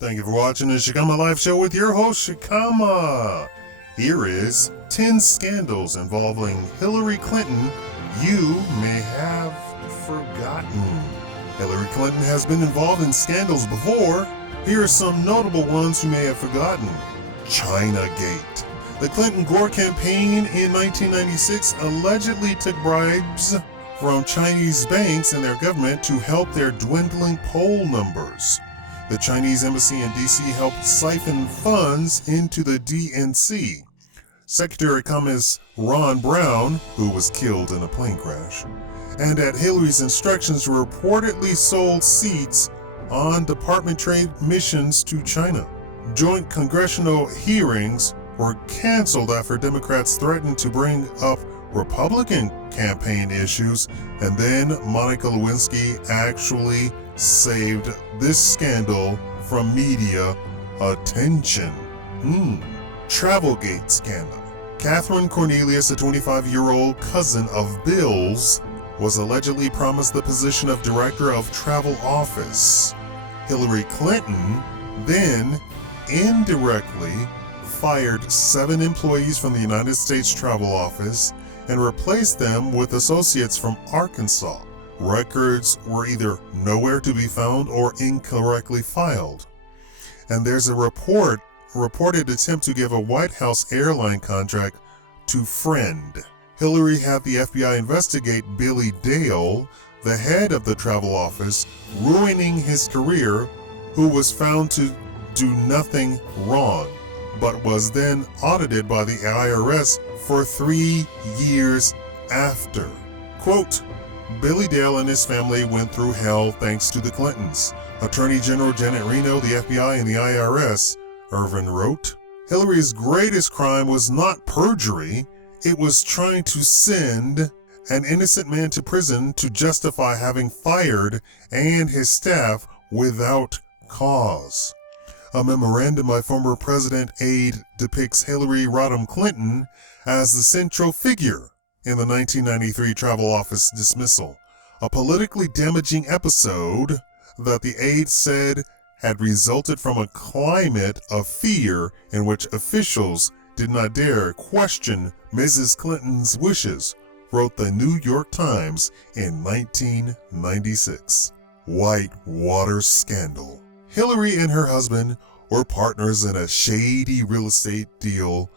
Thank you for watching the Shikama Live Show with your host, Shikama. Here is 10 scandals involving Hillary Clinton you may have forgotten. Hillary Clinton has been involved in scandals before. Here are some notable ones you may have forgotten. Chinagate. The Clinton-Gore campaign in 1996 allegedly took bribes from Chinese banks and their government to help their dwindling poll numbers. The Chinese embassy in D.C. helped siphon funds into the DNC. Secretary Commerce Ron Brown, who was killed in a plane crash, and at Hillary's instructions reportedly sold seats on department trade missions to China. Joint congressional hearings were canceled after Democrats threatened to bring up Republican campaign issues, and then Monica Lewinsky actually saved this scandal from media attention. Travelgate scandal. Catherine Cornelius, a 25-year-old cousin of Bill's, was allegedly promised the position of director of travel office. Hillary Clinton then indirectly fired 7 employees from the United States Travel Office and replaced them with associates from Arkansas. Records were either nowhere to be found or incorrectly filed. And there's a reported attempt to give a White House airline contract to Friend. Hillary had the FBI investigate Billy Dale, the head of the travel office, ruining his career, who was found to do nothing wrong, but was then audited by the IRS for 3 years after. Quote, Billy Dale and his family went through hell thanks to the Clintons. Attorney General Janet Reno, the FBI, and the IRS, Irvin wrote. Hillary's greatest crime was not perjury. It was trying to send an innocent man to prison to justify having fired and his staff without cause. A memorandum by former President aide depicts Hillary Rodham Clinton as the central figure in the 1993 travel office dismissal, a politically damaging episode that the aide said had resulted from a climate of fear in which officials did not dare question Mrs. Clinton's wishes, wrote the New York Times in 1996. Whitewater scandal. Hillary and her husband were partners in a shady real estate deal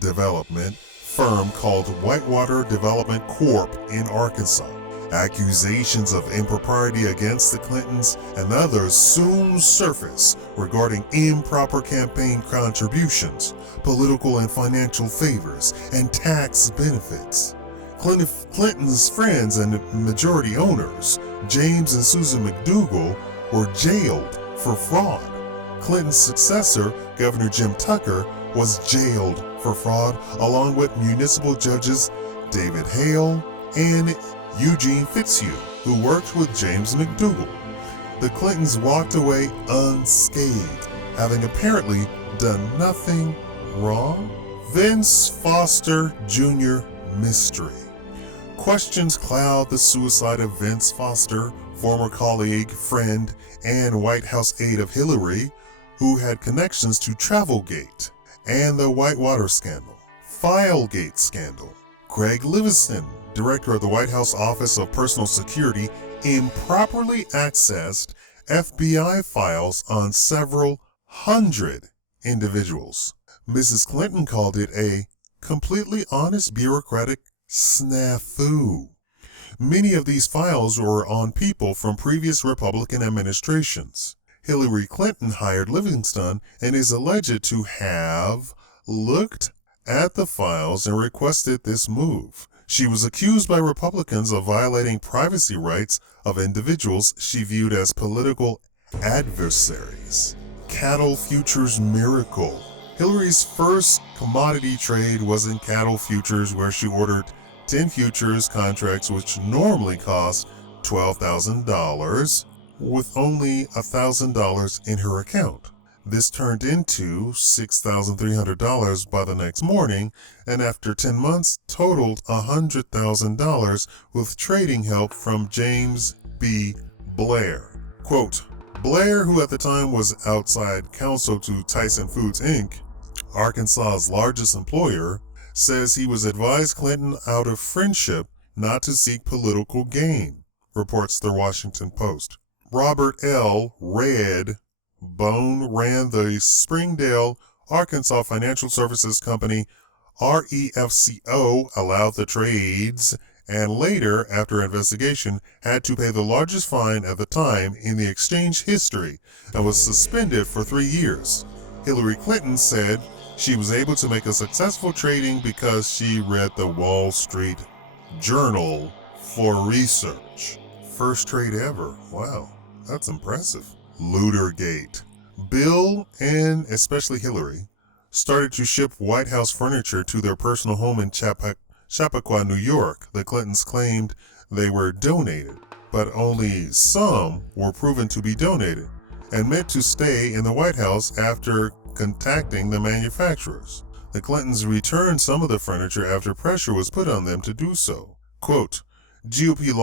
development firm called Whitewater Development Corp. In Arkansas. Accusations of impropriety against the Clintons and others soon surfaced regarding improper campaign contributions, political and financial favors, and tax benefits. Clinton's friends and majority owners, James and Susan McDougal, were jailed for fraud. Clinton's successor, Governor Jim Tucker, was jailed for fraud, along with municipal judges David Hale and Eugene Fitzhugh, who worked with James McDougal. The Clintons walked away unscathed, having apparently done nothing wrong. Vince Foster Jr. mystery. Questions cloud the suicide of Vince Foster, former colleague, friend, and White House aide of Hillary, who had connections to Travelgate and the Whitewater scandal. Filegate scandal. Craig Livingston, director of the White House Office of Personal Security, improperly accessed FBI files on several hundred individuals. Mrs. Clinton called it a completely honest bureaucratic snafu. Many of these files were on people from previous Republican administrations. Hillary Clinton hired Livingston and is alleged to have looked at the files and requested this move. She was accused by Republicans of violating privacy rights of individuals she viewed as political adversaries. Cattle futures miracle. Hillary's first commodity trade was in cattle futures, where she ordered 10 futures contracts which normally cost $12,000 with only $1,000 in her account. This turned into $6,300 by the next morning, and after 10 months totaled $100,000 with trading help from James B. Blair. Quote, Blair, who at the time was outside counsel to Tyson Foods Inc., Arkansas's largest employer, says he was advised Clinton out of friendship not to seek political gain, reports the Washington Post. Robert L. Red Bone ran the Springdale, Arkansas financial services company REFCO, allowed the trades, and later, after investigation, had to pay the largest fine at the time in the exchange history and was suspended for 3 years. Hillary Clinton said she was able to make a successful trading because she read the Wall Street Journal for research. First trade ever. Wow, that's impressive. Lootergate. Bill, and especially Hillary, started to ship White House furniture to their personal home in Chappaqua, New York. The Clintons claimed they were donated, but only some were proven to be donated and meant to stay in the White House after contacting the manufacturers. The Clintons returned some of the furniture after pressure was put on them to do so. Quote, GOP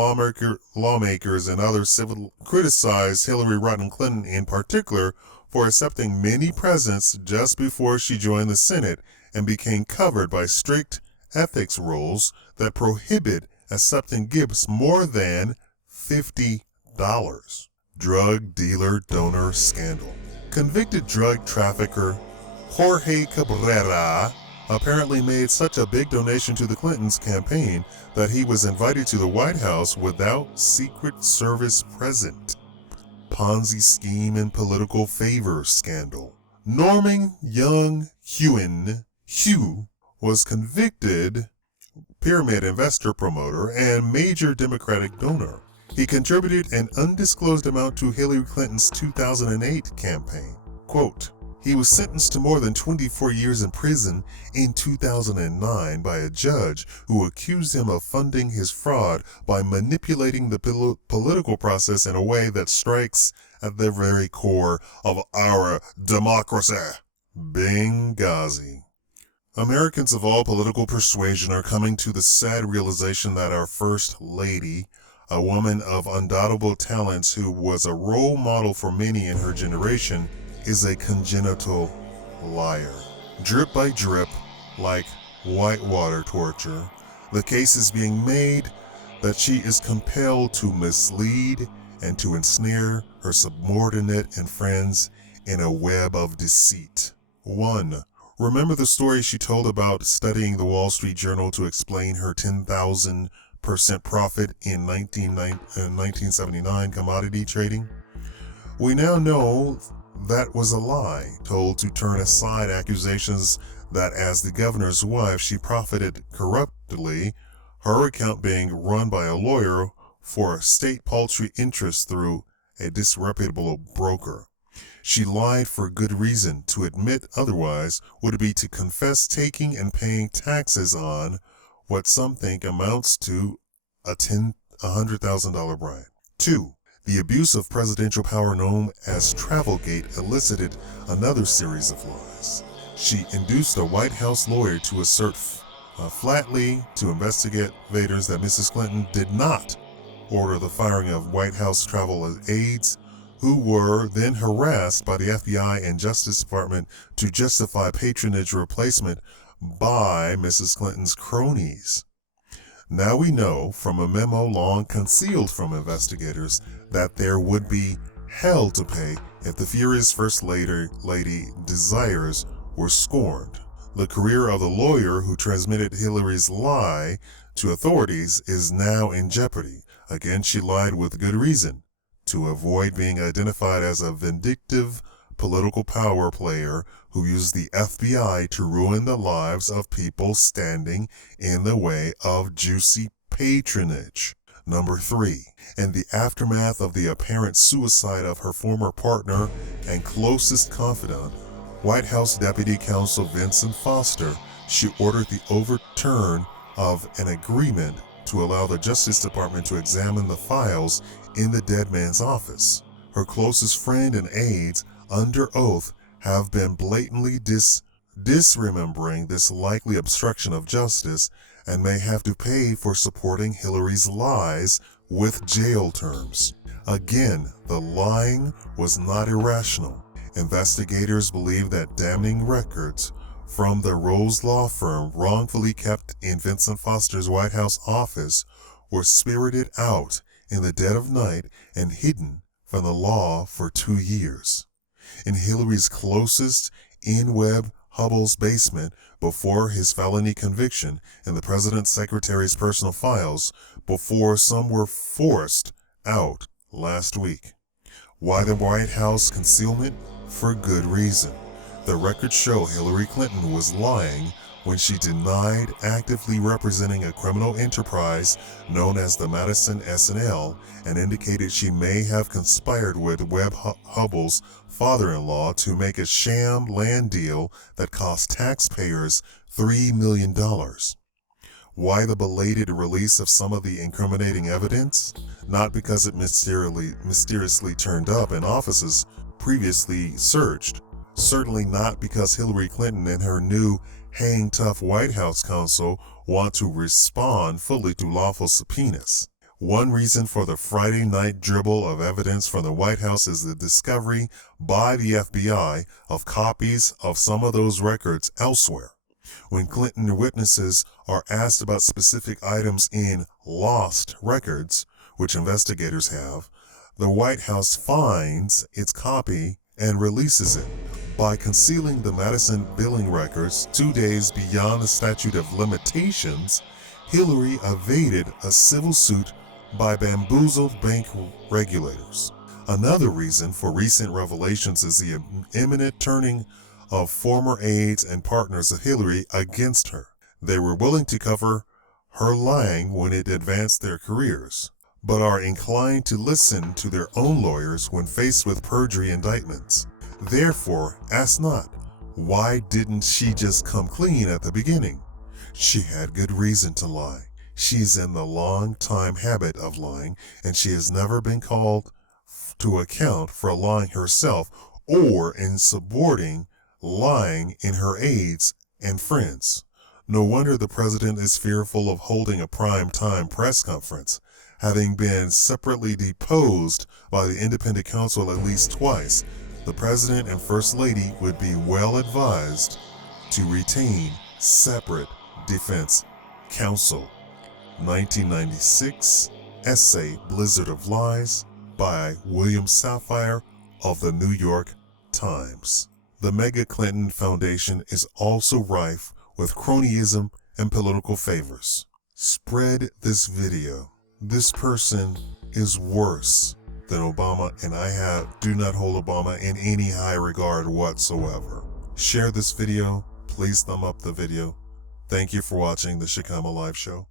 lawmakers and others criticized Hillary Rodham Clinton in particular for accepting many presents just before she joined the Senate and became covered by strict ethics rules that prohibit accepting gifts more than $50. Drug dealer donor scandal. Convicted drug trafficker Jorge Cabrera apparently made such a big donation to the Clintons' campaign that he was invited to the White House without Secret Service present. Ponzi scheme and political favor scandal. Norman Young Hugh was convicted pyramid investor, promoter, and major Democratic donor. He contributed an undisclosed amount to Hillary Clinton's 2008 campaign. Quote, he was sentenced to more than 24 years in prison in 2009 by a judge who accused him of funding his fraud by manipulating the political process in a way that strikes at the very core of our democracy. Benghazi. Americans of all political persuasion are coming to the sad realization that our First Lady, a woman of undoubtable talents who was a role model for many in her generation, is a congenital liar. Drip by drip, like whitewater torture, the case is being made that she is compelled to mislead and to ensnare her subordinate and friends in a web of deceit. 1. Remember the story she told about studying the Wall Street Journal to explain her 10,000% profit in 1979 commodity trading? We now know that was a lie, told to turn aside accusations that as the governor's wife she profited corruptly, her account being run by a lawyer for state paltry interest through a disreputable broker. She lied for good reason. To admit otherwise would be to confess taking and paying taxes on what some think amounts to a $100,000 bribe. 2. The abuse of presidential power known as Travelgate elicited another series of lies. She induced a White House lawyer to assert flatly to investigators that Mrs. Clinton did not order the firing of White House travel aides who were then harassed by the FBI and Justice Department to justify patronage replacement by Mrs. Clinton's cronies. Now we know from a memo long concealed from investigators that there would be hell to pay if the furious First Lady desires were scorned. The career of the lawyer who transmitted Hillary's lie to authorities is now in jeopardy. Again, she lied with good reason, to avoid being identified as a vindictive political power player who used the FBI to ruin the lives of people standing in the way of juicy patronage. Number 3, in the aftermath of the apparent suicide of her former partner and closest confidant, White House Deputy Counsel Vincent Foster, she ordered the overturn of an agreement to allow the Justice Department to examine the files in the dead man's office. Her closest friend and aides, under oath, have been blatantly disremembering this likely obstruction of justice and may have to pay for supporting Hillary's lies with jail terms. Again, the lying was not irrational. Investigators believe that damning records from the Rose law firm wrongfully kept in Vincent Foster's White House office were spirited out in the dead of night and hidden from the law for 2 years. In Hillary's closest in-Webb Hubbell's basement before his felony conviction in the president's secretary's personal files before some were forced out last week. Why the White House concealment? For good reason. The records show Hillary Clinton was lying when she denied actively representing a criminal enterprise known as the Madison S&L and indicated she may have conspired with Webb Hubbell's father-in-law to make a sham land deal that cost taxpayers $3 million. Why the belated release of some of the incriminating evidence? Not because it mysteriously turned up in offices previously searched. Certainly not because Hillary Clinton and her new hang tough White House counsel want to respond fully to lawful subpoenas. One reason for the Friday night dribble of evidence from the White House is the discovery by the FBI of copies of some of those records elsewhere. When Clinton witnesses are asked about specific items in lost records, which investigators have, the White House finds its copy and releases it. By concealing the Madison billing records 2 days beyond the statute of limitations, Hillary evaded a civil suit by bamboozled bank regulators. Another reason for recent revelations is the imminent turning of former aides and partners of Hillary against her. They were willing to cover her lying when it advanced their careers, but are inclined to listen to their own lawyers when faced with perjury indictments. Therefore, ask not, why didn't she just come clean at the beginning? She had good reason to lie. She's in the long-time habit of lying, and she has never been called to account for lying herself or in supporting lying in her aides and friends. No wonder the president is fearful of holding a prime-time press conference, having been separately deposed by the independent counsel at least twice. The president and first lady would be well advised to retain separate defense counsel. 1996 essay Blizzard of Lies by William Safire of the New York Times. The Mega Clinton Foundation is also rife with cronyism and political favors. Spread this video. This person is worse than Obama, and I do not hold Obama in any high regard whatsoever. Share this video. Please thumb up the video. Thank you for watching the Shikama Live Show.